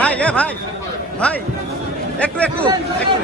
ভাই ভাই ভাই একটু একটু একটু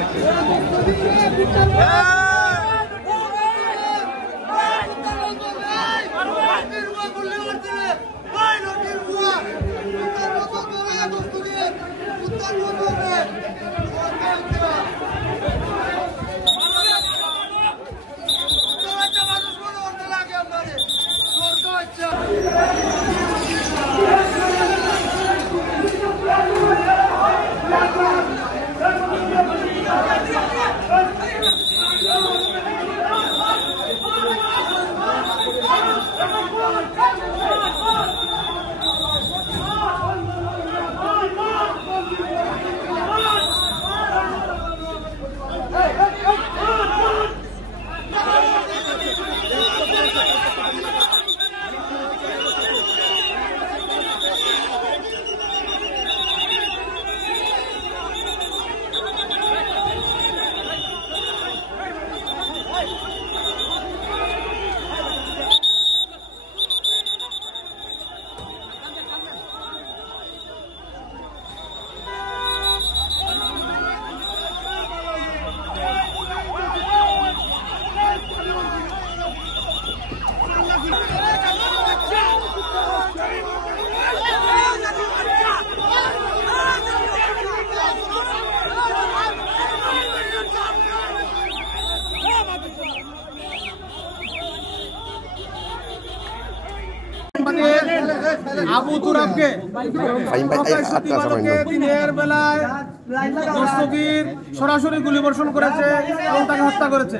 আবু তুরাবকে দিনের বেলায় দস্তগীর সরাসরি গুলিবর্ষণ করেছে এবং তাকে হত্যা করেছে।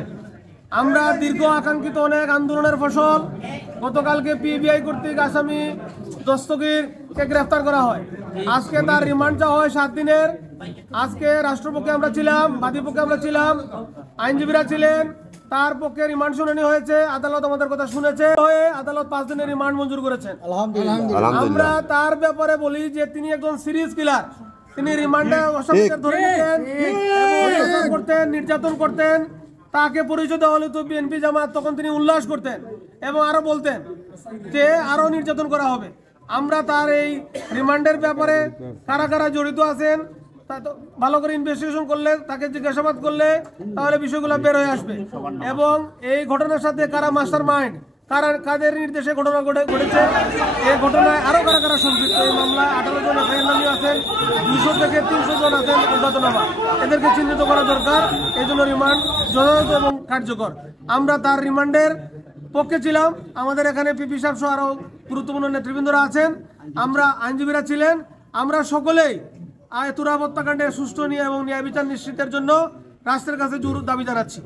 আমরা দীর্ঘ আকাঙ্ক্ষিত অনেক আন্দোলনের ফসল গতকালকে পিবিআই কর্তৃক আসামি দস্তগীরকে গ্রেফতার করা হয়। আজকে তার রিমান্ড চাওয়া হয় 7 দিনের। আজকে রাষ্ট্রপক্ষে আমরা ছিলাম, বাদীপক্ষে আমরা ছিলাম, আইনজীবীরা ছিলেন। তার পক্ষে রিমান্ড শুনানি হয়েছে, আদালত আমাদের কথা শুনেছে, আদালত 5 দিনের রিমান্ড মঞ্জুর করেছেন। আমরা তার ব্যাপারে বলি যে তিনি একজন সিরিয়াস কিলার। তিনি রিমান্ডে অস্বাভাবিক ধরে নিতেন, করতেন, নির্যাতন করতেন। তাকে পরিচয় দেওয়া হলে তো বিএনপি জামাত, তখন তিনি উল্লাস করতেন এবং আরো বলতেন যে আরো নির্যাতন করা হবে। আমরা তার এই রিমান্ডের ব্যাপারে কারা কারা জড়িত আছেন ভালো করে ইনভেস্টিগেশন করলে, তাকে জিজ্ঞাসাবাদ করলে তাহলে বিষয়গুলো বের হয়ে আসবে এবং এই ঘটনার সাথে কারা মাস্টার মাইন্ড, কাদের নির্দেশে ঘটনা ঘটেছে, এই ঘটনায় আরো কারা কারা সম্পৃক্ত। এই মামলায় 18 জন এফআইআর আছেন, 200 থেকে 300 জন আছেন অজ্ঞাতনামা। এদেরকে চিহ্নিত করা দরকার। এই জন্য রিমান্ড যথাযথ এবং কার্যকর। আমরা তার রিমান্ডের পক্ষে ছিলাম। আমাদের এখানে পিপি সাহেব সহ আরো গুরুত্বপূর্ণ নেতৃবৃন্দরা আছেন, আমরা আইনজীবীরা ছিলেন। আমরা সকলেই তুরাব হত্যাকাণ্ডের সুষ্ঠু এবং ন্যায় বিচার নিশ্চিতের জন্য রাষ্ট্রের কাছে জোর দাবি জানাচ্ছি।